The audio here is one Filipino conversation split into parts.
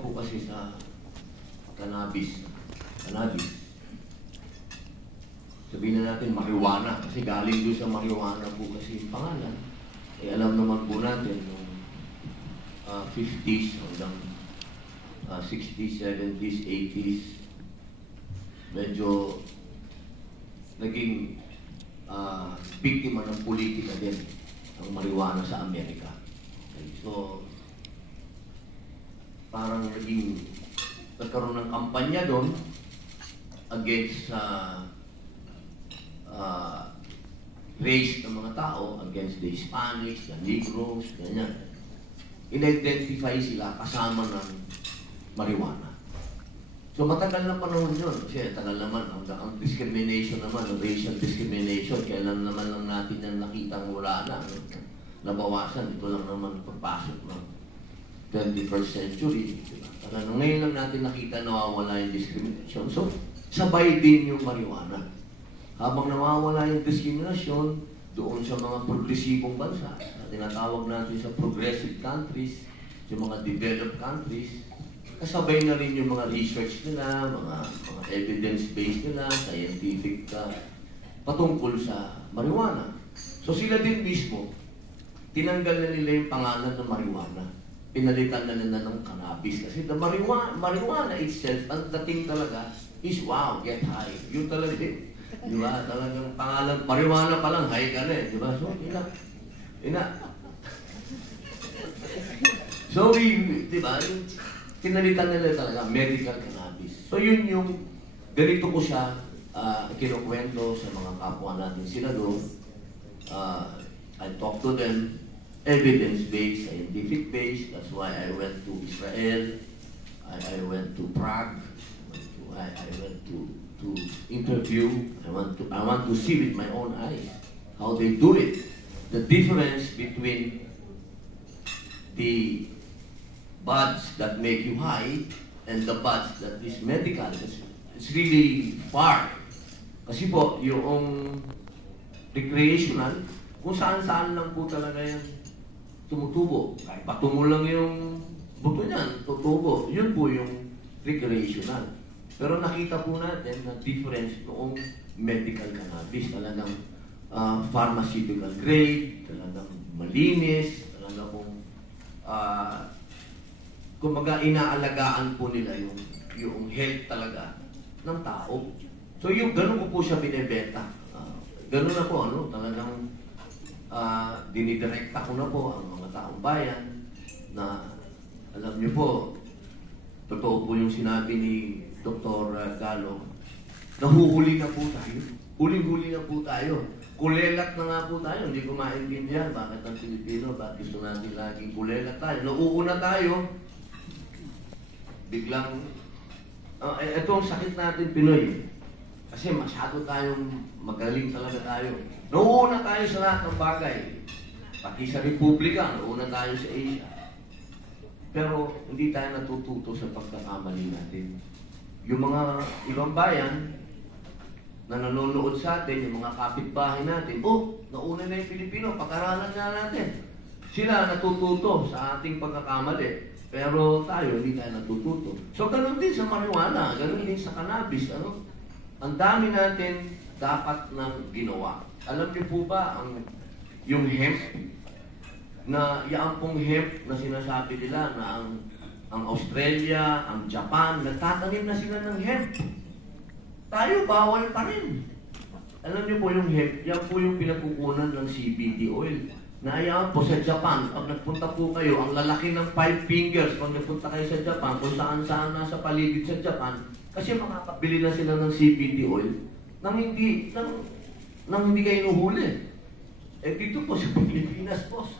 po kasi sa cannabis. Sabihin na natin marijuana kasi galing doon sa marijuana po kasi yung pangalan. Eh alam naman po natin yung 50s hanggang 60s, 70s, 80s medyo naging biktima ng politika din ang marijuana sa Amerika. Okay, so parang nagkaroon ng kampanya doon against race ng mga tao, against the Hispanics, the Negroes, ganyan. In-identify sila kasama ng marijuana. So matagal na panahon yun, kasi tagal naman, ang discrimination naman, ang racial discrimination, kailan naman lang natin yan nakita wala na, nabawasan, ito lang naman pagpasok ng 21st century. Diba? Ngayon lang natin nakita nawawala yung discrimination. So, sabay din yung marijuana. Habang nawawala yung diskriminasyon doon sa mga progresibong bansa, tinatawag natin sa progressive countries, sa mga developed countries, kasabay na rin yung mga research nila, mga evidence-based nila, scientific patungkol sa marijuana. So sila din mismo, tinanggal na nila yung pangalan ng marijuana. Pinalitan na nila ng cannabis. Kasi the marijuana itself, ang dating talaga is, wow, get high. Yun talaga din. Di ba? Talagang pangalan, marijuana pa lang, high ka na eh. Di ba? So, So, di ba? Pinalitan nila talaga, medical cannabis. So, yun yung, ganito ko siya kinukwento sa mga kapwa natin sila doon. I talk to them, evidence-based, scientific-based. That's why I went to Israel. I went to Prague. I went to interview. I want to see with my own eyes how they do it. The difference between the buds that make you high and the buds that is medical. It's really far. Kasi po, yung recreational, kung saan-saan lang po talaga yung tumutubo. Kahit patungo lang yung buto niyan, tutubo. Yun po yung recreational. Pero nakita po natin na difference noong medical cannabis. Talagang pharmaceutical grade, talagang malinis, talagang kumbaga inaalagaan po nila yung health talaga ng tao. So yung ganun ko po siya binebenta. Ganun na po, talagang dinidirekta ko na po ang mga taong bayan na alam niyo po, totoo po yung sinabi ni Dr. Galo, nahuhuli na po tayo. Huling-huli na po tayo. Kulelat na nga po tayo. Hindi ko maintindihan bakit ang Pilipino, bakit gusto natin laging kulelat tayo. Nauuna tayo, biglang, ito ang sakit natin Pinoy. Kasi masyado tayong magaling talaga tayo. Nauuna tayo sa lahat ng bagay. Pati sa Republika, nauuna tayo sa Asia. Pero hindi tayo natututo sa pagkakamali natin. Yung mga ibang bayan na nanonood sa atin, yung mga kapitbahay natin, nauna na yung Pilipino, pag-aralan na natin. Sila natututo sa ating pagkakamali. Pero tayo, hindi tayo natututo. So, ganun din sa marijuana, ganun din sa cannabis. Ang dami natin dapat nang ginawa. Alam niyo po ba, yung hemp, na yan pong hemp na sinasabi nila na ang Australia, ang Japan, nagtatanim na sila ng hemp. Tayo, bawal pa rin. Alam niyo po yung hemp, yan po yung pinagkukunan ng CBD oil. Na yan po sa Japan, pag nagpunta po kayo, ang lalaki ng 5 fingers, pag nagpunta kayo sa Japan, kung saan-saan na sa paligid sa Japan, kasi makakabili na sila ng CBD oil nang hindi kayo inuhuli. Eh dito po sa Pilipinas, boss,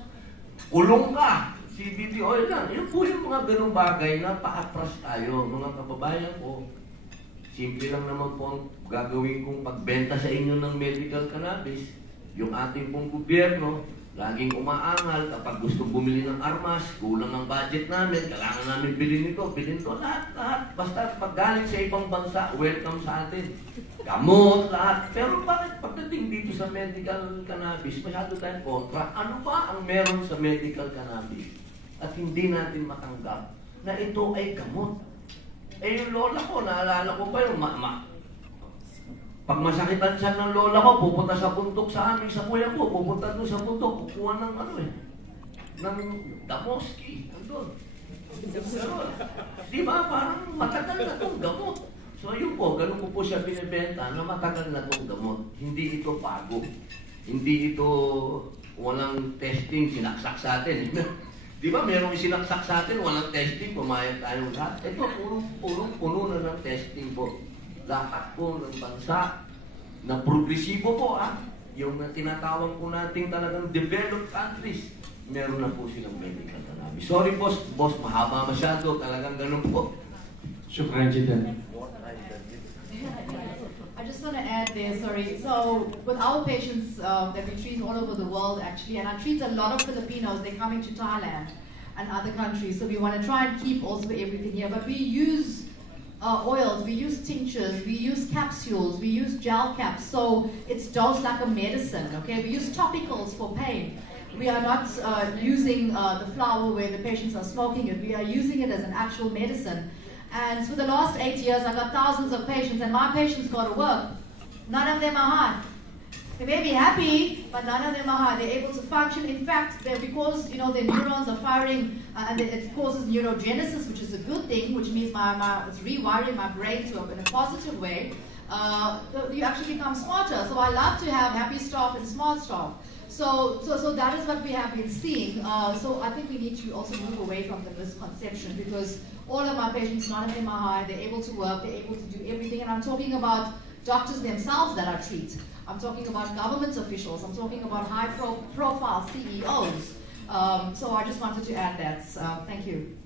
kulong ka, CBD oil lang. Yun po yung mga ganung bagay na pa-atras tayo. Mga kababayan ko, simple lang naman po ang gagawin kong pagbenta sa inyo ng medical cannabis. Yung ating pong gobyerno, laging umaangal kapag gusto bumili ng armas, kulang ang budget namin, kailangan namin bilhin ito, lahat. Basta pag galing sa ibang bansa, welcome sa atin. Gamot, lahat. Pero bakit pagdating dito sa medical cannabis, masyado tayong kontra? Ano ba ang meron sa medical cannabis? At hindi natin matanggap na ito ay gamot. Eh yung lola ko, naalala ko pa yung pag masakit ang tiyan ng lola ko, pupunta sa bundok sa amin, sa kuya ko, pupunta doon sa bundok, kukuha ng ng damoski, doon. Di ba, parang matagal na itong gamot. So yun po, ganun ko po siya binibenta na matagal na itong gamot. Hindi ito bago. Hindi ito walang testing, sinaksak sa atin. Di ba, merong sinaksak sa atin, walang testing, pumayag tayong lahat. Ito, puno na ng testing po. Lahat po ng bansa na progresibo po, yung tinatawag po natin talagang developed countries, meron na po silang medical cannabis. Sorry boss, mahaba masyado, talagang ganun po. Shukran Jitan. I just want to add there, sorry. So with our patients that we treat all over the world actually, and I treat a lot of Filipinos, they're coming to Thailand and other countries, so we want to try and keep also everything here, but we use oils, we use tinctures, we use capsules, we use gel caps, so it's dosed like a medicine, okay? We use topicals for pain. We are not using the flower where the patients are smoking it, we are using it as an actual medicine. And for the last 8 years, I've got thousands of patients, and my patients go to work. None of them are high. They may be happy, but none of them are high. They're able to function. In fact, because their neurons are firing, and it causes neurogenesis, which is a good thing, which means it's rewiring my brain in a positive way. You actually become smarter. So I love to have happy staff and smart staff. So that is what we have been seeing. So I think we need to also move away from the misconception, because all of our patients, none of them are high, they're able to work, they're able to do everything. And I'm talking about doctors themselves that I treat. I'm talking about government officials. I'm talking about high-profile CEOs. So I just wanted to add that. Thank you.